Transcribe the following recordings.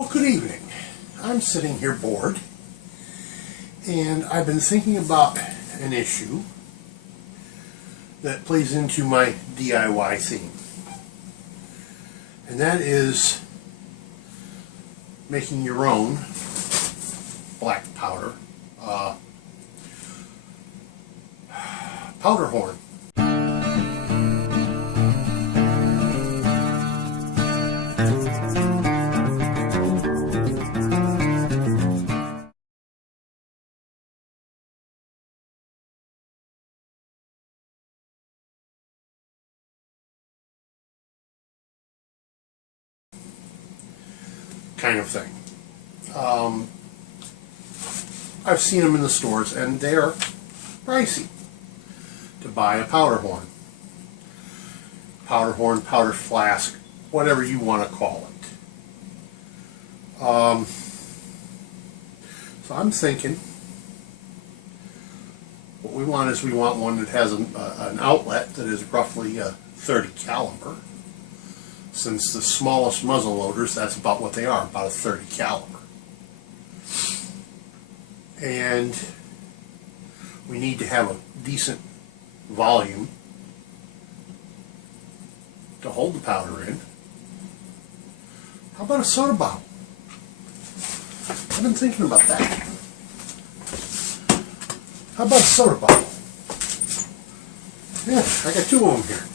Well, good evening. I'm sitting here bored, and I've been thinking about an issue that plays into my DIY theme, and that is making your own black powder powder horn. Kind of thing. I've seen them in the stores, and they're pricey to buy a powder horn, powder flask, whatever you want to call it. So I'm thinking what we want is we want one that has an outlet that is roughly 30 caliber. Since the smallest muzzle loaders, that's about what they are, about a 30 caliber. And we need to have a decent volume to hold the powder in. How about a soda bottle? I've been thinking about that. How about a soda bottle? Yeah, I got two of them here.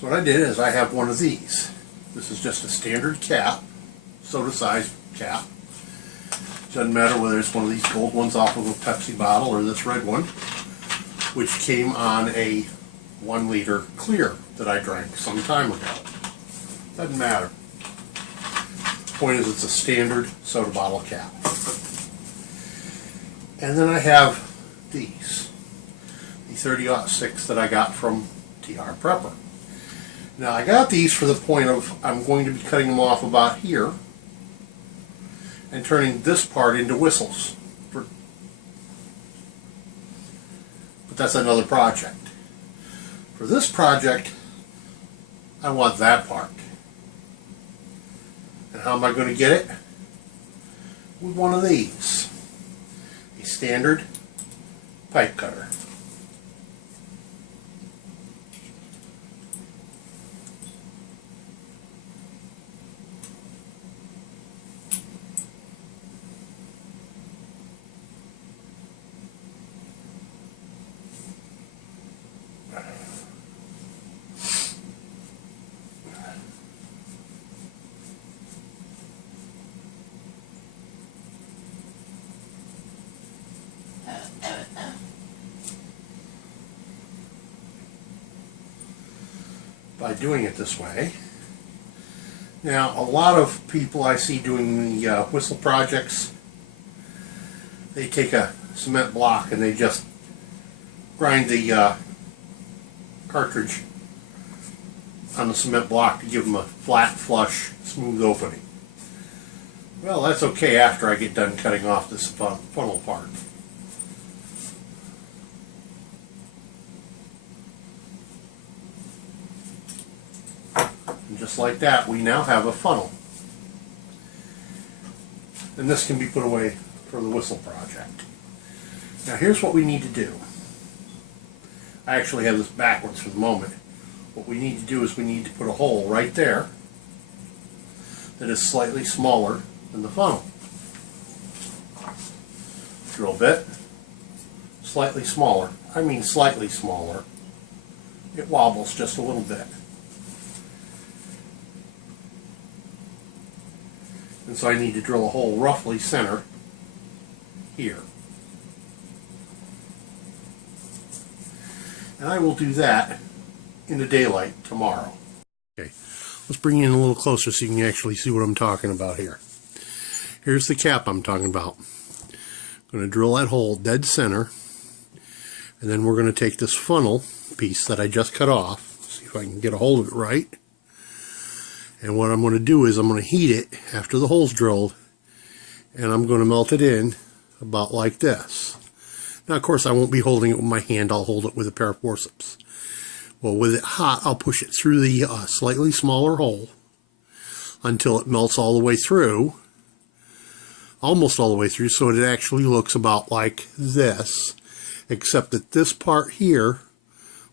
So what I did is I have one of these. This is just a standard cap, soda size cap. Doesn't matter whether it's one of these gold ones off of a Pepsi bottle or this red one, which came on a 1 liter clear that I drank some time ago. Doesn't matter. Point is, it's a standard soda bottle cap. And then I have these, the 30-06 that I got from TR Prepper. Now I got these for the point of I'm going to be cutting them off about here and turning this part into whistles. But that's another project. For this project, I want that part. And how am I going to get it? With one of these. A standard pipe cutter. By doing it this way. Now, a lot of people I see doing the whistle projects, they take a cement block and they just grind the cartridge on the cement block to give them a flat, flush, smooth opening. Well, that's okay after I get done cutting off this funnel part. And just like that, we now have a funnel. And this can be put away for the whistle project. Now here's what we need to do. I actually have this backwards for the moment. What we need to do is we need to put a hole right there that is slightly smaller than the funnel. Drill bit, slightly smaller. I mean slightly smaller. It wobbles just a little bit. And so I need to drill a hole roughly center here. And I will do that in the daylight tomorrow. Okay, let's bring you in a little closer so you can actually see what I'm talking about here. Here's the cap I'm talking about. I'm going to drill that hole dead center, and then we're going to take this funnel piece that I just cut off, see if I can get a hold of it right. And what I'm going to do is I'm going to heat it after the hole's drilled, and I'm going to melt it in about like this. Now, of course, I won't be holding it with my hand. I'll hold it with a pair of forceps. Well, with it hot, I'll push it through the slightly smaller hole until it melts all the way through, almost all the way through, so it actually looks about like this, except that this part here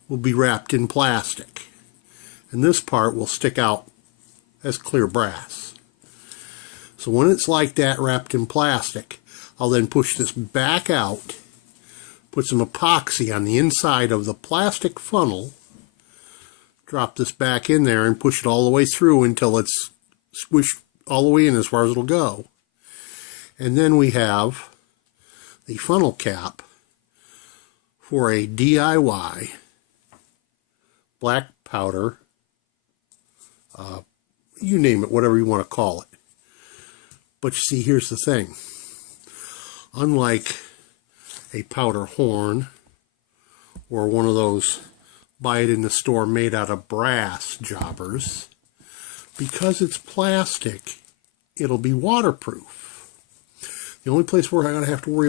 will be wrapped in plastic, and this part will stick out as clear brass. So when it's like that, wrapped in plastic, I'll then push this back out, put some epoxy on the inside of the plastic funnel, drop this back in there and push it all the way through until it's squished all the way in as far as it'll go. And then we have the funnel cap for a DIY black powder, you name it, whatever you want to call it. But you see, here's the thing. Unlike a powder horn or one of those buy it in the store made out of brass jobbers, because it's plastic, it'll be waterproof. The only place where I'm going to have to worry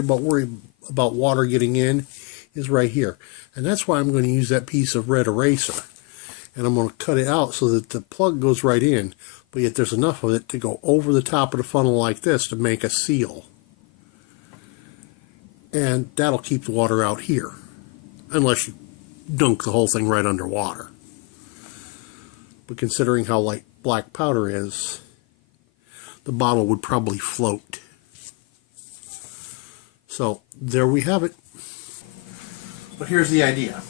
about water getting in is right here. And that's why I'm going to use that piece of red eraser. And I'm going to cut it out so that the plug goes right in, but yet there's enough of it to go over the top of the funnel like this to make a seal. And that'll keep the water out here, unless you dunk the whole thing right underwater. But considering how light black powder is, the bottle would probably float. So there we have it. But here's the idea.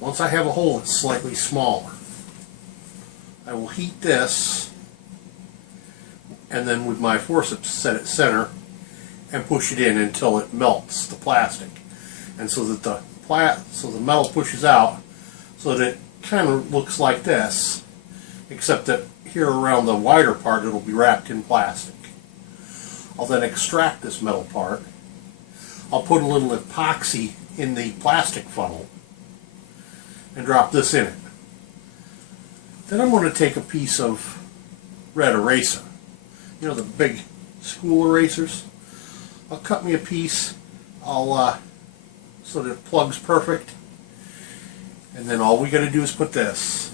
Once I have a hole that's slightly smaller, I will heat this and then with my forceps set it center and push it in until it melts the plastic, and so that the metal pushes out so that it kind of looks like this, except that here around the wider part it'll be wrapped in plastic. I'll then extract this metal part. I'll put a little epoxy in the plastic funnel and drop this in it. Then I'm going to take a piece of red eraser, you know, the big school erasers. I'll cut me a piece, so that it plugs perfect, and then all we got to do is put this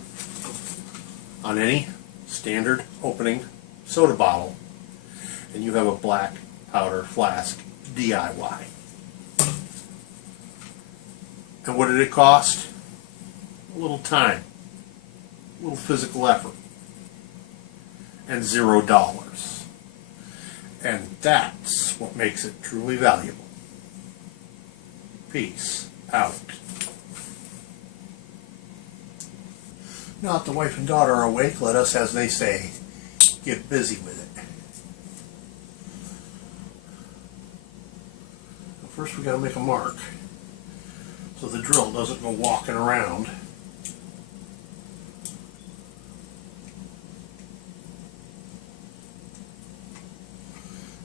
on any standard opening soda bottle, and you have a black powder flask DIY. And what did it cost? A little time, a little physical effort, and $0. And that's what makes it truly valuable. Peace out. Now that the wife and daughter are awake, let us, as they say, get busy with it. First we got to make a mark so the drill doesn't go walking around.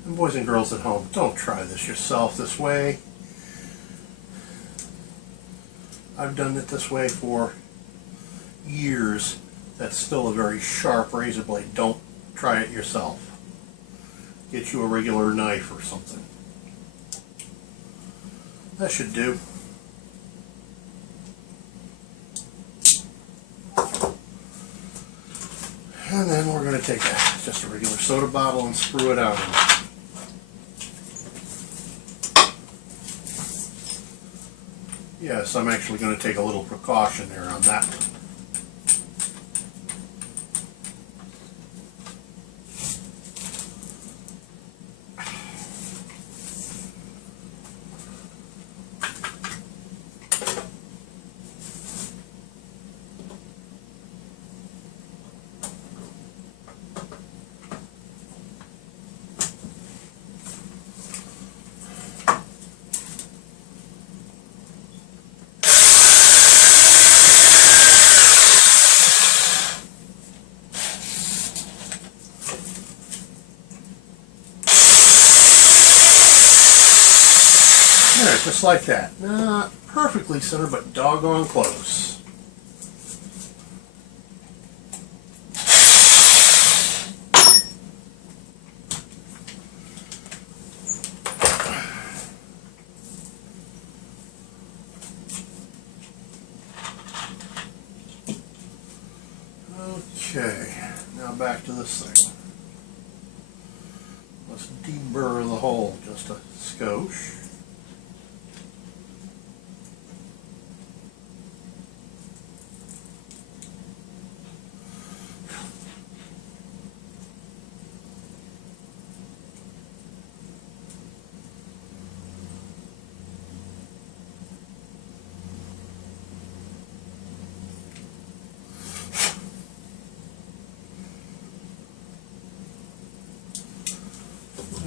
And boys and girls at home, don't try this yourself this way. I've done it this way for years. That's still a very sharp razor blade. Don't try it yourself. Get you a regular knife or something. That should do. And then we're going to take just a regular soda bottle and screw it on. Yes, I'm actually going to take a little precaution there on that one. There, just like that. Not perfectly centered, but doggone close. Okay, now back to the this thing. Let's deburr the hole just a skosh.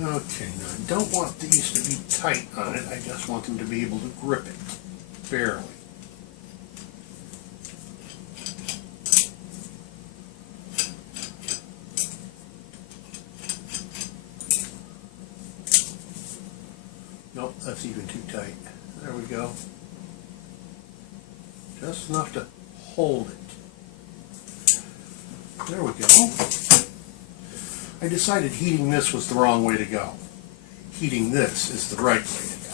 Okay, now I don't want these to be tight on it, I just want them to be able to grip it, barely. Nope, that's even too tight. There we go. Just enough to hold it. There we go. I decided heating this was the wrong way to go. Heating this is the right way to go.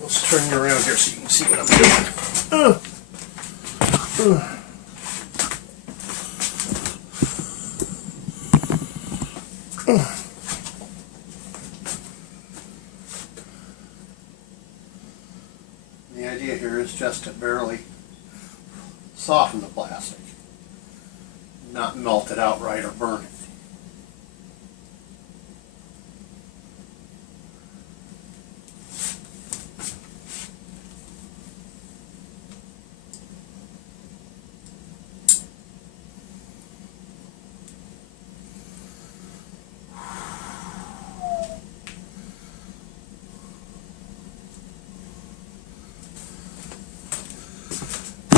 Let's turn you around here so you can see what I'm doing. The idea here is just to barely soften the plastic, not melt it outright or burn it.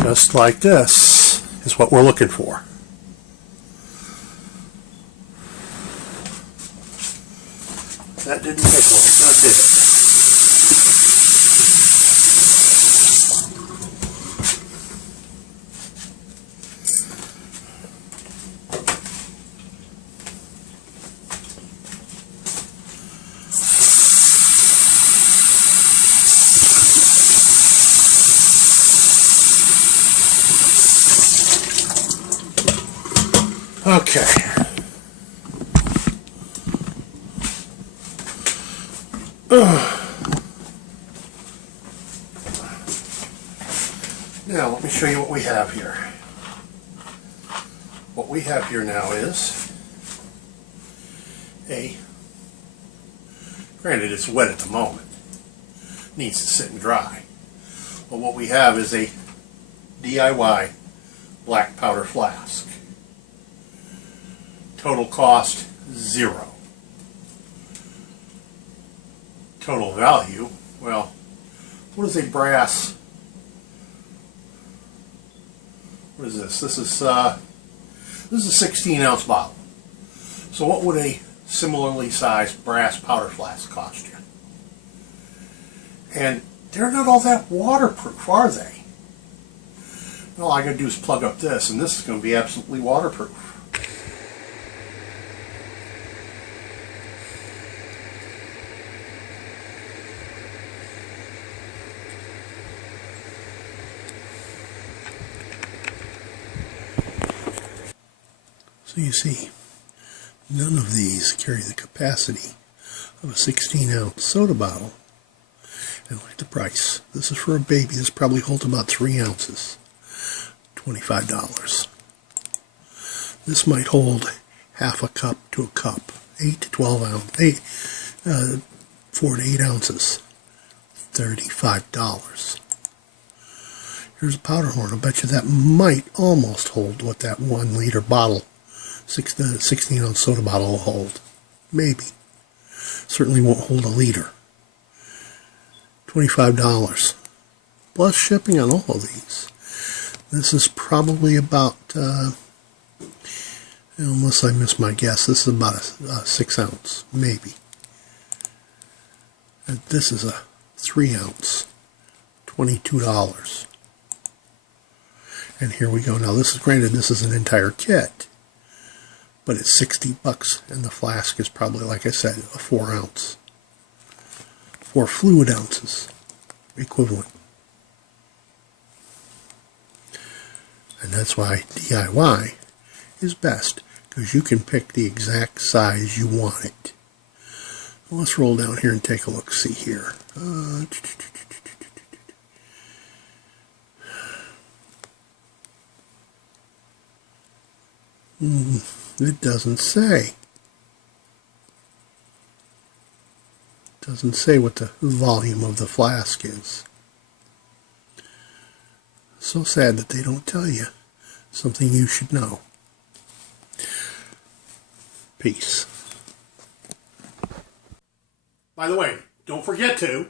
Just like this is what we're looking for. That didn't take long, that did it. Okay. Now let me show you what we have here. What we have here now is granted it's wet at the moment, needs to sit and dry, but what we have is a DIY black powder flask. Total cost, $0. Total value, well, what is a brass, what is this? This is a 16-ounce bottle. So what would a similarly sized brass powder flask cost you? And they're not all that waterproof, are they? All I gotta do is plug up this, and this is going to be absolutely waterproof. So you see, none of these carry the capacity of a 16-ounce soda bottle. And look at the price. This is for a baby. This probably holds about 3 ounces. $25. This might hold half a cup to a cup. 8 to 12 ounce, 4 to 8 ounces. $35. Here's a powder horn. I bet you that might almost hold what that 1 liter bottle, 16-ounce soda bottle will hold. Maybe. Certainly won't hold a liter. $25. Plus shipping on all of these. This is probably about, unless I miss my guess, this is about a 6 ounce, maybe. And this is a 3 ounce, $22. And here we go. Now this is, granted, this is an entire kit, but it's $60, and the flask is probably, like I said, a 4 ounce. 4 fluid ounces equivalent. And that's why DIY is best, because you can pick the exact size you want it. Well, let's roll down here and take a look. See here. It doesn't say. It doesn't say what the volume of the flask is. So sad that they don't tell you something you should know. Peace. By the way, don't forget to